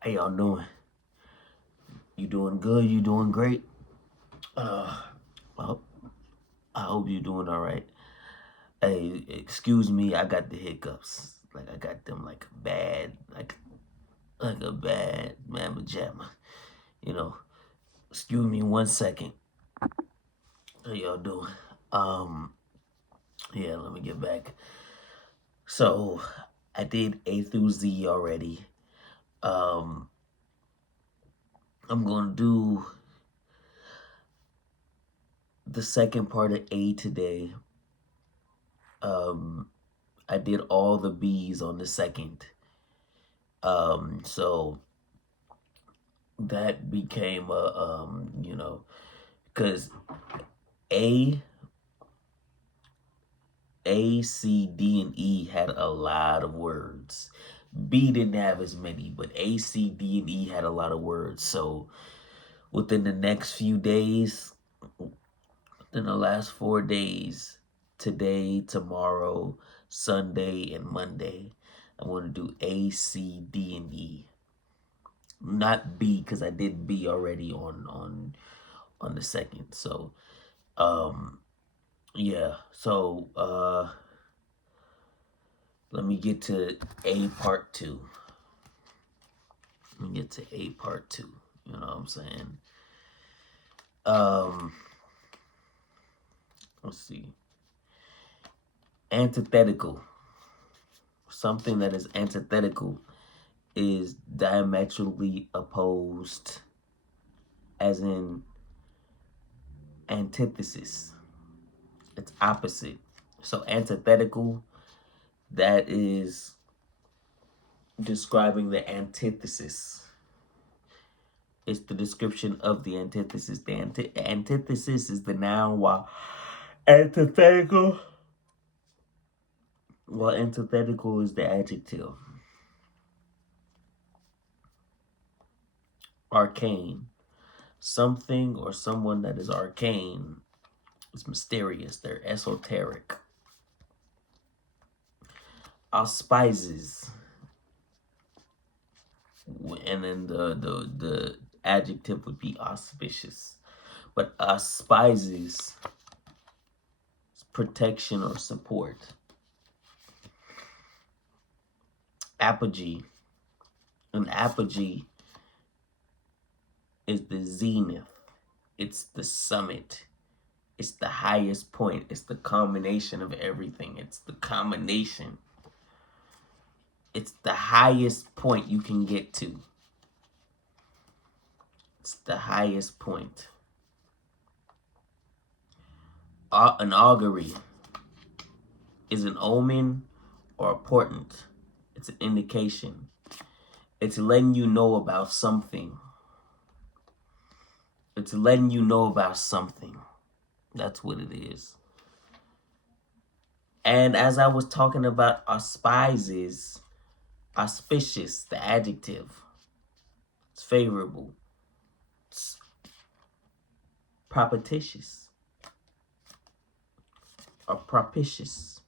How y'all doing? You doing good? You doing great? Uh, well, I hope you're doing all right. Hey, excuse me, I got the hiccups. Like I got them like a bad mamma jamma. You know. Excuse me 1 second. How y'all doing? Um, yeah, let me get back. So, I did A through Z already. Um, I'm gonna do the second part of A today. Um, I did all the B's on the second. So that became because A, A, C, D, and E had a lot of words. B didn't have as many, but A, C, D, and E had a lot of words. So within the next few days, within the last 4 days, today, tomorrow, Sunday, and Monday, I want to do A, C, D, and E. Not B because I did B already on the second. So yeah. So let me get to A part two. Let me get to A part two. You know what I'm saying? Um let's see. Antithetical. Something that is antithetical is diametrically opposed, as in antithesis. It's opposite. So antithetical, that is describing the antithesis. It's the description of the antithesis. The antithesis is the noun, antithetical, while antithetical is the adjective. Arcane. Something or someone that is arcane is mysterious. They're esoteric. Auspices. And then the adjective would be auspicious. But auspices is protection or support. Apogee. An apogee is the zenith. It's the summit. It's the highest point. It's the combination of everything. It's the combination. It's the highest point you can get to. It's the highest point. An augury is an omen or a portent. It's an indication. It's letting you know about something. It's letting you know about something. That's what it is. And as I was talking about auspices, auspicious, the adjective. It's favorable. It's propitious or propitious.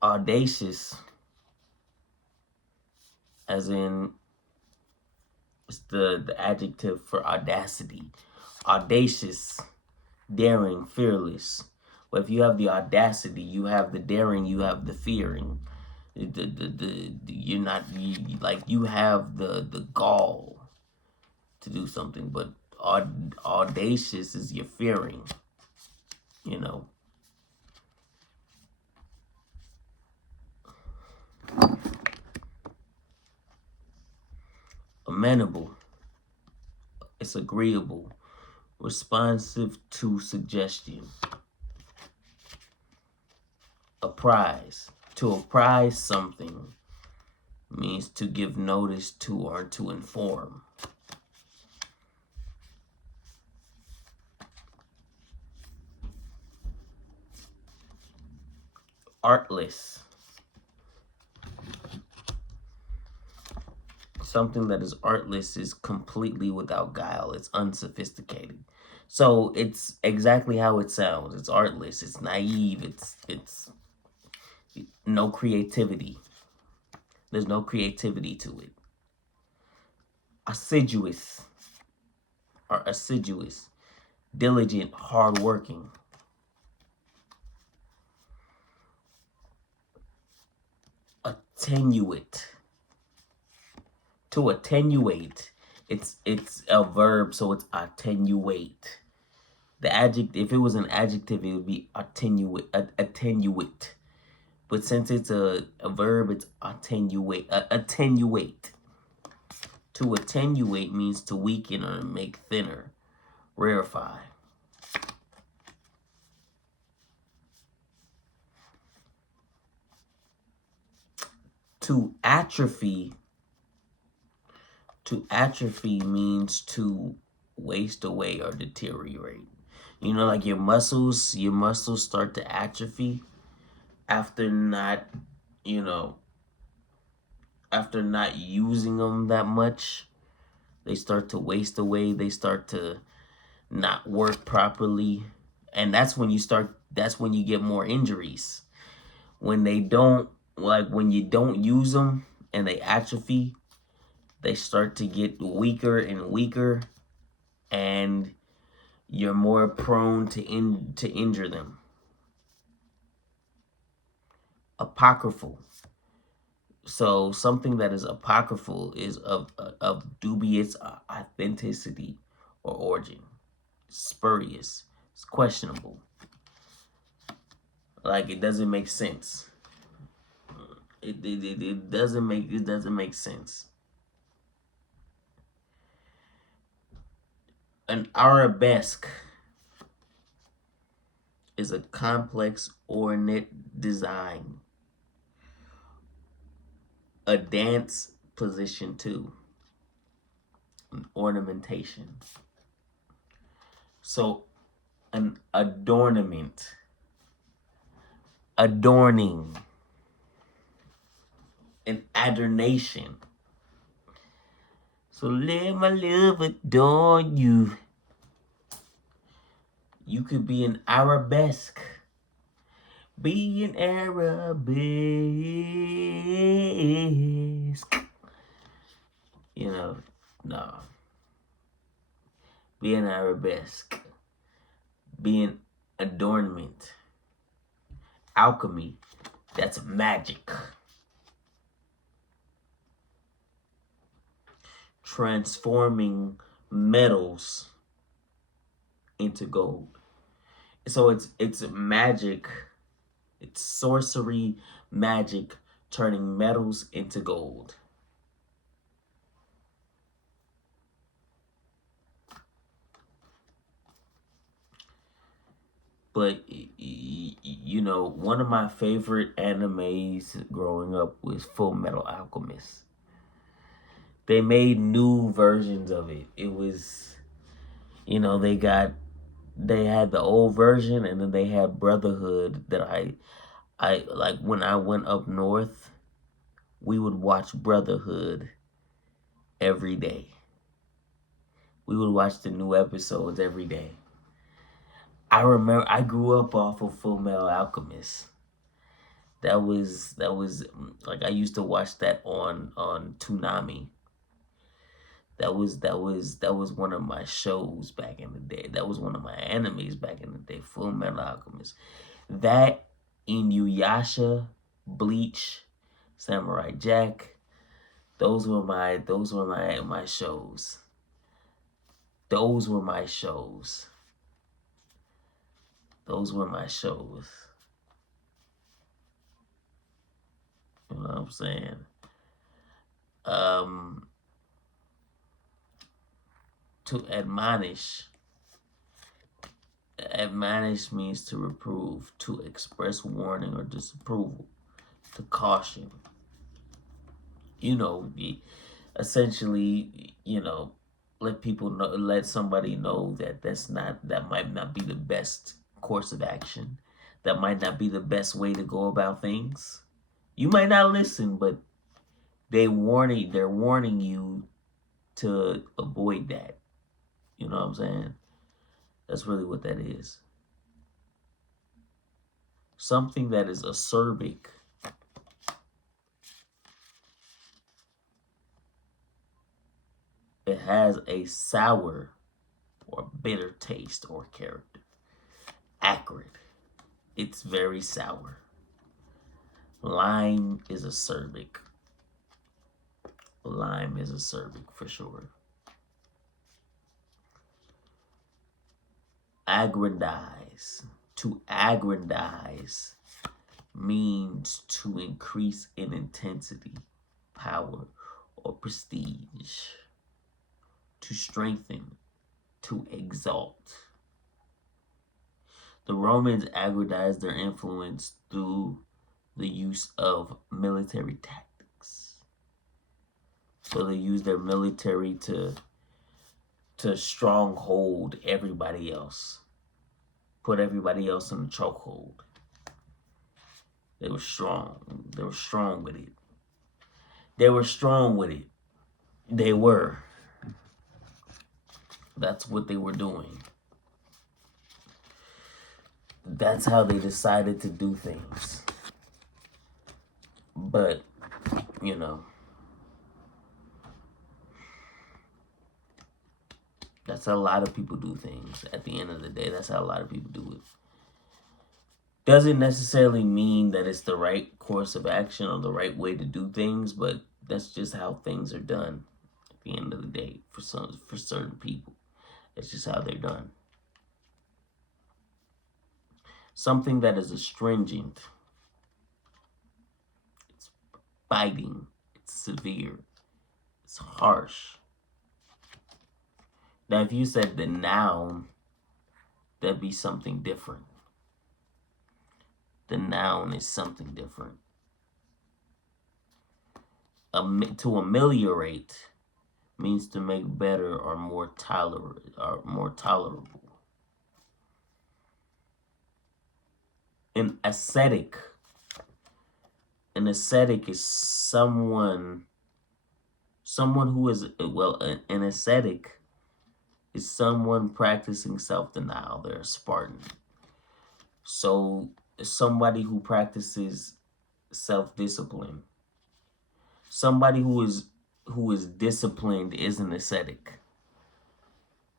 Audacious, as in it's the adjective for audacity. Audacious, daring, fearless. But if you have the audacity, you have the daring, you have the fearing. You're not like you have the gall to do something, but audacious is your fearing, you know. Amenable, it's agreeable, responsive to suggestion. Apprise, to apprise something means to give notice to or to inform. Artless, something that is artless is completely without guile. It's unsophisticated. So it's exactly how it sounds. It's artless. It's naive. It's no creativity. There's no creativity to it. Assiduous or assiduous, diligent, hardworking. Attenuate. To attenuate, it's a verb, so it's attenuate. The adjective, if it was an adjective, it would be attenuate. But since it's a verb, it's attenuate. Attenuate. To attenuate means to weaken or make thinner, rarefy. To atrophy. To atrophy means to waste away or deteriorate. You know, like your muscles start to atrophy after not, you know, after not using them that much. They start to waste away. They start to not work properly. And that's when you get more injuries. When they don't, like when you don't use them and they atrophy, they start to get weaker and weaker, and you're more prone to injure them. Apocryphal. So something that is apocryphal is of dubious authenticity or origin. Spurious. It's questionable. Like it doesn't make sense. It doesn't make sense. An arabesque is a complex ornate design. A dance position too. An ornamentation. So an adornment. Adorning. An adornation. So let my love adorn you. You could be an arabesque. Be an arabesque. You know, no. Be an arabesque. Be an adornment. Alchemy. That's magic. Transforming metals into gold. So it's magic. It's sorcery, magic, turning metals into gold. But you know, one of my favorite animes growing up was Full Metal Alchemist. They made new versions of it. It was, you know, they had the old version, and then they had Brotherhood that I like. When I went up north, we would watch Brotherhood every day. We would watch the new episodes every day. I remember I grew up off of Full Metal Alchemist. That was like I used to watch that on Toonami. That was one of my shows back in the day. That was one of my animes back in the day. Full Metal Alchemist. That, Inuyasha, Bleach, Samurai Jack. Those were my shows. Those were my shows. Those were my shows. You know what I'm saying? To admonish. Admonish means to reprove, to express warning or disapproval, to caution. You know, essentially, you know, let people know, let somebody know that that might not be the best course of action. That might not be the best way to go about things. You might not listen, but they're warning you to avoid that. You know what I'm saying? That's really what that is. Something that is acerbic. It has a sour or bitter taste or character. Acrid. It's very sour. Lime is acerbic. Lime is acerbic for sure. Aggrandize. To aggrandize means to increase in intensity, power, or prestige. To strengthen, to exalt. The Romans aggrandized their influence through the use of military tactics. So they used their military to stronghold everybody else, put everybody else in the chokehold. They were strong. They were strong with it. They were strong with it. They were. That's what they were doing. That's how they decided to do things. But, you know, that's how a lot of people do things. At the end of the day, that's how a lot of people do it. Doesn't necessarily mean that it's the right course of action or the right way to do things, but that's just how things are done at the end of the day for certain people. It's just how they're done. Something that is astringent. It's biting. It's severe. It's harsh. Now, if you said the noun, that'd be something different. The noun is something different. To ameliorate means to make better or more tolerable. An ascetic is someone who is, an ascetic is someone practicing self-denial. They're a Spartan. So somebody who practices self-discipline. Somebody who is disciplined is an ascetic.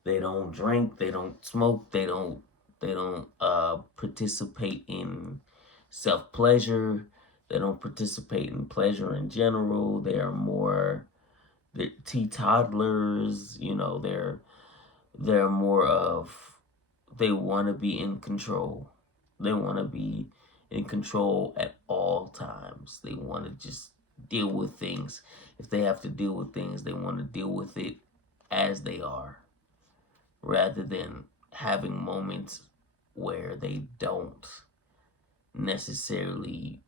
They don't drink, they don't smoke, they don't participate in self-pleasure. They don't participate in pleasure in general. They are more teetotalers, you know, they're more of, they want to be in control. They want to be in control at all times. They want to just deal with things. If they have to deal with things, they want to deal with it as they are, rather than having moments where they don't necessarily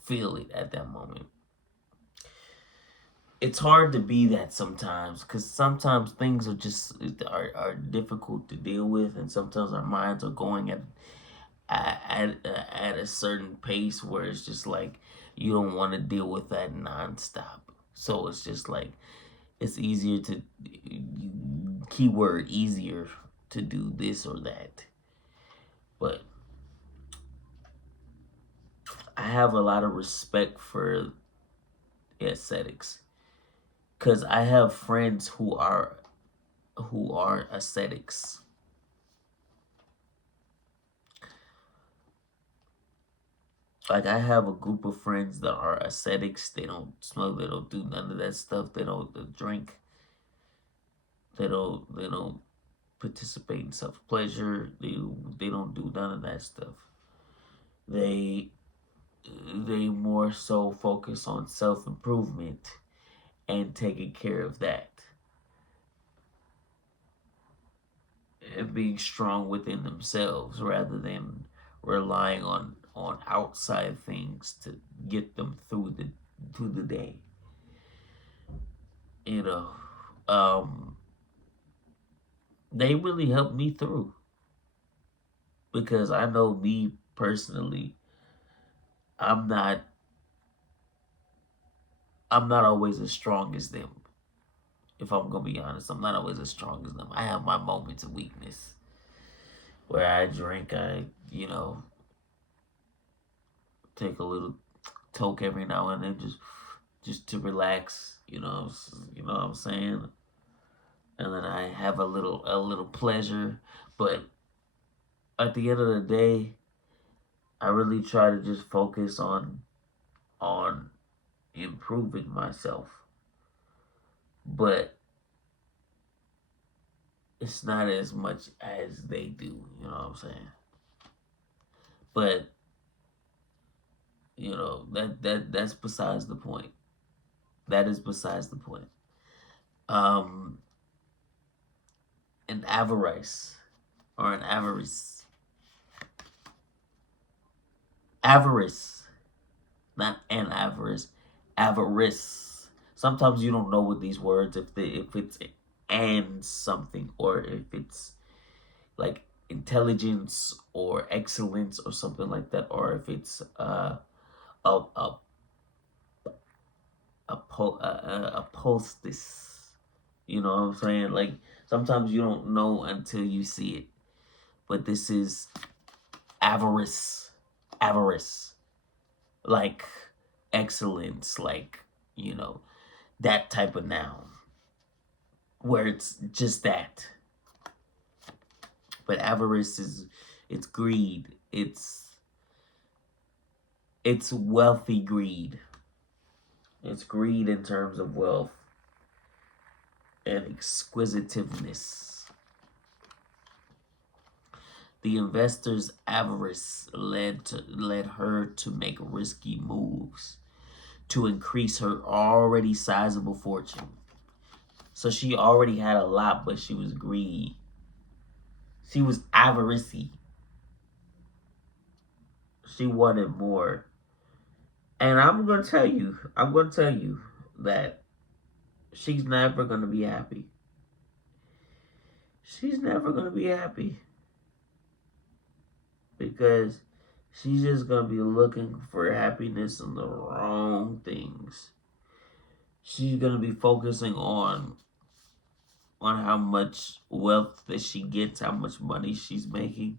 feel it at that moment. It's hard to be that sometimes, because sometimes things are just are difficult to deal with, and sometimes our minds are going at a certain pace where it's just like you don't want to deal with that nonstop. So it's just like it's easier to, keyword easier, to do this or that. But I have a lot of respect for ascetics, because I have friends who are ascetics. Like, I have a group of friends that are ascetics. They don't smoke. They don't do none of that stuff. They don't drink. They don't participate in self pleasure. They don't do none of that stuff. They more so focus on self improvement and taking care of that, and being strong within themselves, rather than relying on outside things to get them through the day. You know, they really helped me through, because I know me personally, I'm not I'm not always as strong as them. If I'm gonna be honest, I'm not always as strong as them. I have my moments of weakness where I drink, take a little toke every now and then, just to relax. You know what I'm saying. And then I have a little pleasure, but at the end of the day, I really try to just focus on improving myself. But it's not as much as they do, you know what I'm saying? But that's besides the point. That is besides the point. Um an avarice or an avarice. Avarice, not an avarice. Avarice. Sometimes you don't know with these words if it's and something or if it's like intelligence or excellence or something like that, or if it's a a a poultice. You know what I'm saying? Like sometimes you don't know until you see it. But this is avarice, avarice, like excellence, like you know that type of noun where it's just that. But avarice is it's greed. It's wealthy greed. It's greed in terms of wealth and exquisitiveness. The investor's avarice led her to make risky moves to increase her already sizable fortune. So she already had a lot, but she was greedy. She was avaricey. She wanted more. And I'm gonna tell you that she's never gonna be happy. She's never gonna be happy because she's just gonna be looking for happiness in the wrong things. She's gonna be focusing on how much wealth that she gets, how much money she's making,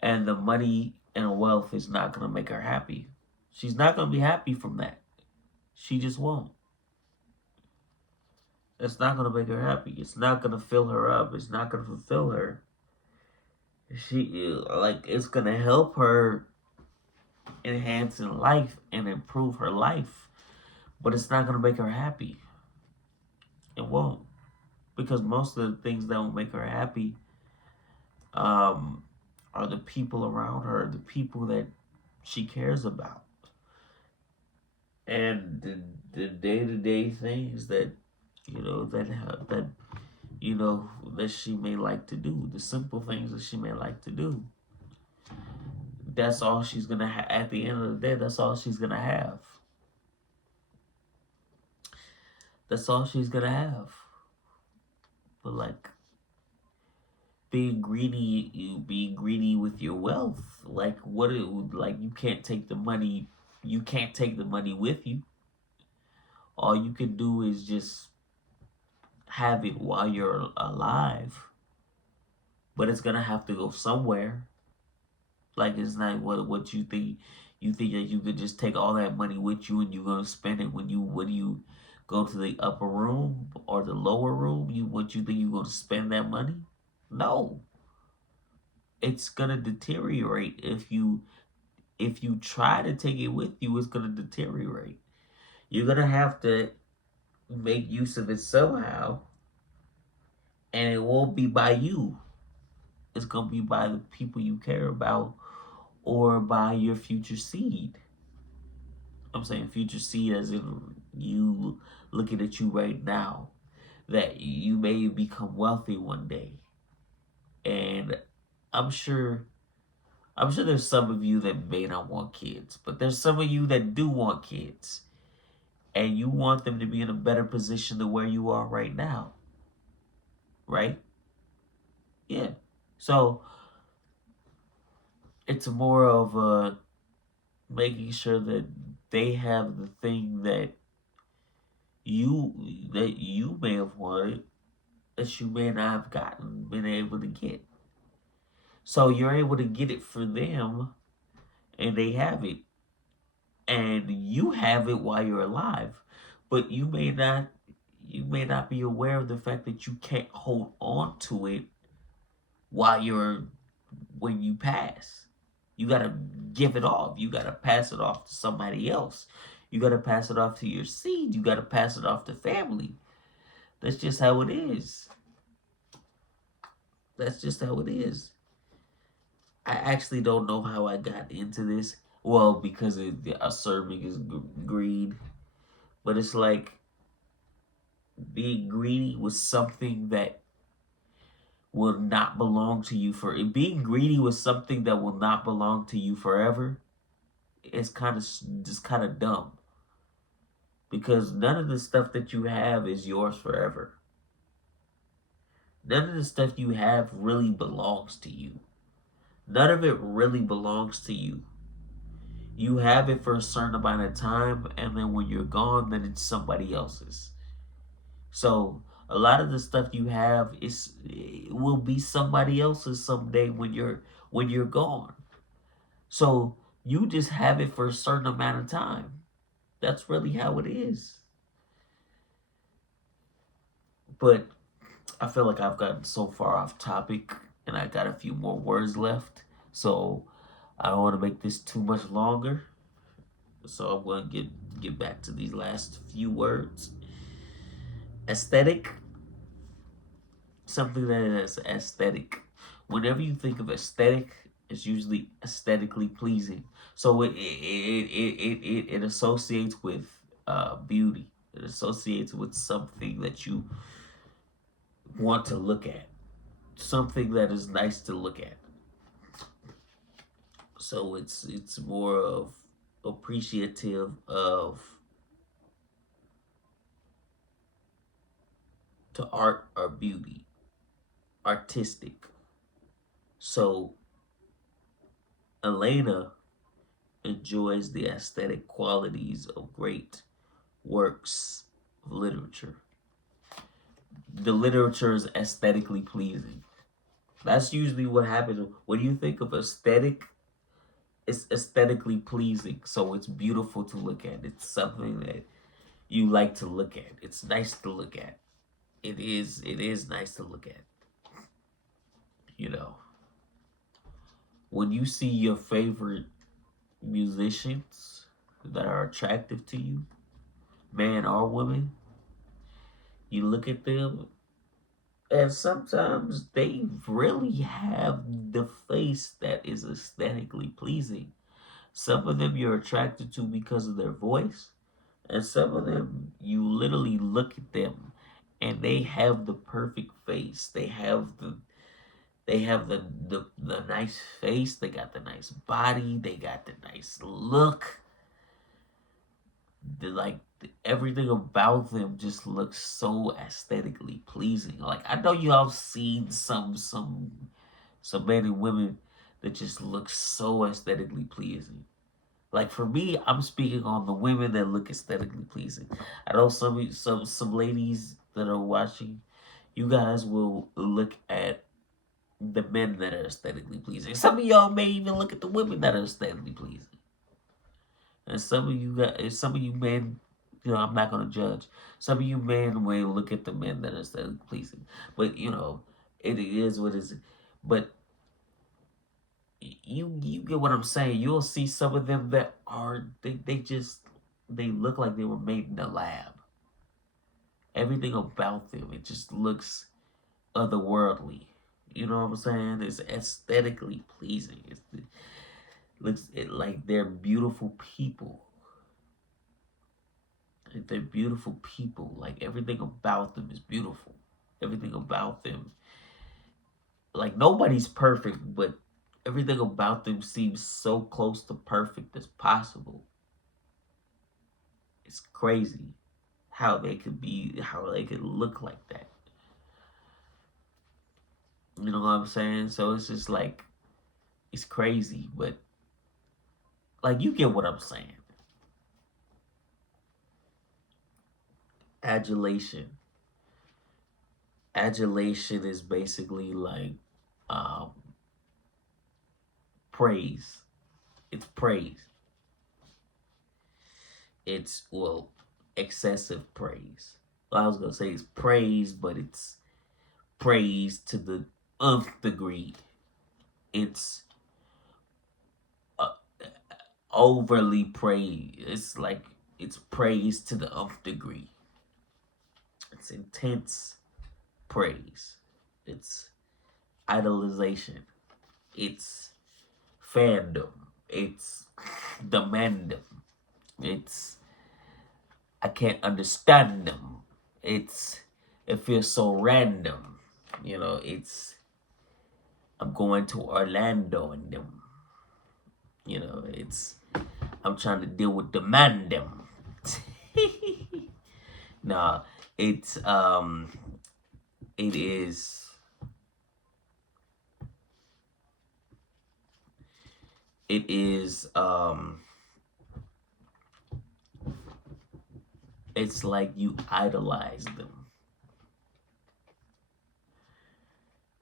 and the money and wealth is not gonna make her happy. She's not gonna be happy from that. She just won't. It's not gonna make her happy. It's not gonna fill her up. It's not gonna fulfill her. It's gonna help her enhance in life and improve her life, but it's not gonna make her happy. It won't, because most of the things that will make her happy um, are the people around her, the people that she cares about, and the day to day things that that that she may like to do, the simple things that she may like to do. That's all she's gonna have at the end of the day. That's all she's gonna have. That's all she's gonna have. But like being greedy with your wealth. Like what it would like you can't take the money. You can't take the money with you. All you can do is just have it while you're alive. But it's gonna have to go somewhere. Like it's not what you think. You think that you could just take all that money with you and you're gonna spend it when you go to the upper room or the lower room. You think you're gonna spend that money? No, it's gonna deteriorate if you try to take it with you. It's gonna deteriorate. You're gonna have to make use of it somehow, and it won't be by you. It's gonna be by the people you care about or by your future seed. I'm saying future seed as in you looking at you right now, that you may become wealthy one day. And I'm sure I'm sure there's some of you that may not want kids, but there's some of you that do want kids. And you want them to be in a better position than where you are right now. Right? Yeah. So it's more of making sure that they have the thing that you that you may have wanted that you may not have been able to get. So you're able to get it for them and they have it. And you have it while you're alive. But you may not be aware of the fact that you can't hold on to it while you're when you pass. You gotta give it off. You gotta pass it off to somebody else. You gotta pass it off to your seed. You gotta pass it off to family. That's just how it is. That's just how it is. I actually don't know how I got into this. Well, because a serving is greed, but it's like being greedy was something that will not belong to you for being greedy was something that will not belong to you forever. It's kind of dumb because none of the stuff that you have is yours forever. None of the stuff you have really belongs to you. None of it really belongs to you. You have it for a certain amount of time, and then when you're gone, then it's somebody else's. So a lot of the stuff you have it will be somebody else's someday when you're gone. So you just have it for a certain amount of time. That's really how it is. But I feel like I've gotten so far off topic and I got a few more words left. So I don't want to make this too much longer. So I'm going to get back to these last few words. Aesthetic, something that is aesthetic. Whenever you think of aesthetic, it's usually aesthetically pleasing. So it associates with beauty. It associates with something that you want to look at, something that is nice to look at. So it's more of appreciative of to art or beauty, artistic. So Elena enjoys the aesthetic qualities of great works of literature. The literature is aesthetically pleasing. That's usually what happens when you think of aesthetic. It's aesthetically pleasing, so it's beautiful to look at. It's something that you like to look at. It's nice to look at. It is nice to look at. You know, when you see your favorite musicians that are attractive to you, man or woman, you look at them and sometimes they really have the face that is aesthetically pleasing. Some of them you're attracted to because of their voice, and some of them you literally look at them and they have the perfect face. They have the nice face, they got the nice body, they got the nice look. Everything about them just looks so aesthetically pleasing. Like I know you all seen some men and women that just look so aesthetically pleasing. Like for me, I'm speaking on the women that look aesthetically pleasing. I know some ladies that are watching, you guys will look at the men that are aesthetically pleasing. Some of y'all may even look at the women that are aesthetically pleasing. And some of you men, I'm not gonna judge. Some of you men may look at the men that are aesthetically pleasing, but it is what it is. But you get what I'm saying. You'll see some of them that are they look like they were made in a lab. Everything about them, it just looks otherworldly. You know what I'm saying? It's aesthetically pleasing. Looks like they're beautiful people. Like they're beautiful people. Like everything about them is beautiful. Everything about them, like nobody's perfect, but everything about them seems so close to perfect as possible. It's crazy how they could look like that. You know what I'm saying? So it's just like it's crazy, but like you get what I'm saying. Adulation. Adulation is basically like um, praise. It's praise. It's, well, excessive praise. Well, I was gonna say it's praise, but it's praise to the nth degree. It's uh, overly praise. It's like it's praise to the nth degree. It's intense praise. It's idolization. It's fandom. It's demandum. It's I can't understand them. It feels so random. It's I'm going to Orlando and them. It's I'm trying to deal with demandum. Nah, it's it is it is it's like you idolize them.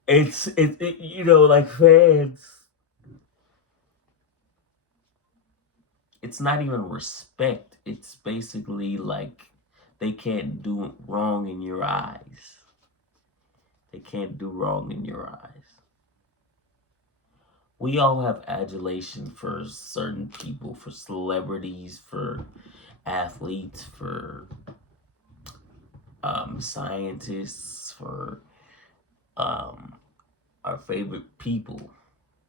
Like fans. It's not even respect. It's basically like they can't do wrong in your eyes. They can't do wrong in your eyes. We all have adulation for certain people, for celebrities, for athletes, for scientists, for our favorite people.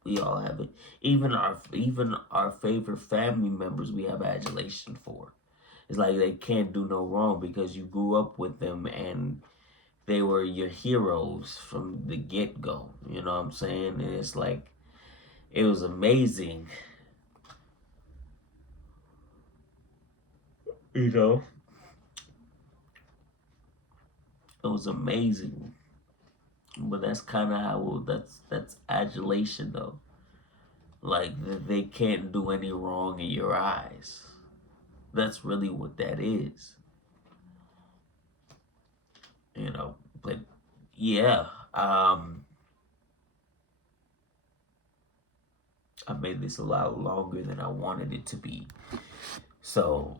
We all have it. Even our favorite family members, we have adulation for. It's like they can't do no wrong because you grew up with them and they were your heroes from the get go. You know what I'm saying? And it's like it was amazing. You know, it was amazing. But that's kind of how that's adulation though. Like they can't do any wrong in your eyes. That's really what that is. But yeah, I made this a lot longer than I wanted it to be. So,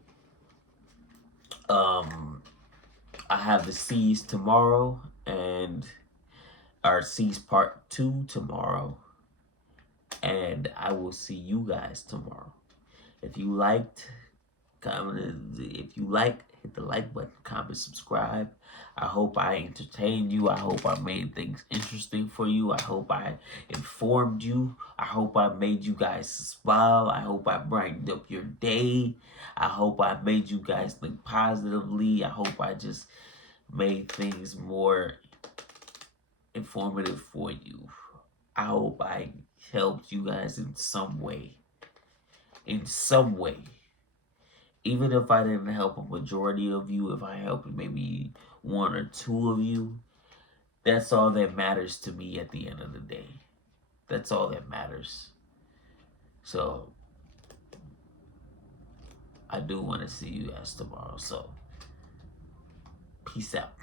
I have the C's tomorrow and our C's part 2 tomorrow. And I will see you guys tomorrow. If you liked, comment. If you hit the like button, comment, subscribe. I hope I entertained you. I hope I made things interesting for you. I hope I informed you. I hope I made you guys smile. I hope I brightened up your day. I hope I made you guys think positively. I hope I just made things more informative for you. I hope I helped you guys in some way. In some way. Even if I didn't help a majority of you, if I helped maybe 1 or 2 of you, that's all that matters to me at the end of the day. That's all that matters. So, I do want to see you guys tomorrow. So, peace out.